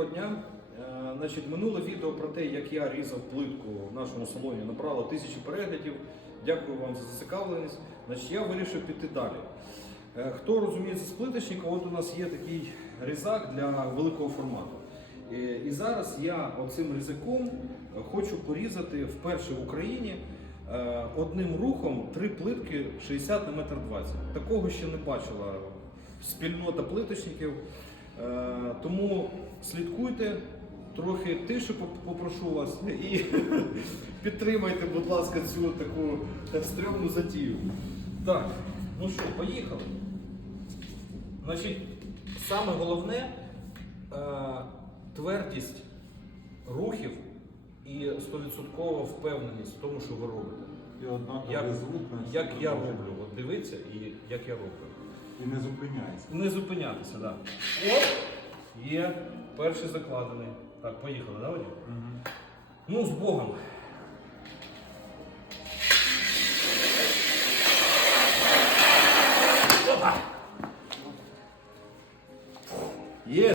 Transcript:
доброго дня. Е, Значить, минуле відео про те, як я різав плитку в нашому салоні, набрало тисячу переглядів. Дякую вам за зацікавленість. Значить, я вирішив піти далі. Е, Хто розуміється з плиточника, от у нас є такий різак для великого формату. Е, І зараз я оцим різаком хочу порізати вперше в Україні одним рухом три плитки 60 на метр 20. Такого ще не бачила спільнота плиточників. Е, Тому слідкуйте, трохи тише попрошу вас і підтримайте, будь ласка, цю таку стрьомну затію. Так, ну що, поїхали. Значить, саме головне е, твердість рухів і 100% впевненість в тому, що ви робите. І однаковий Як, звук як я роблю, от дивіться і як я роблю. І не зупиняється. Не зупинятися, так. Да. Оп! Є. Перший закладений. Так, поїхали, да, Угу. Ну, з Богом. Опа! Є!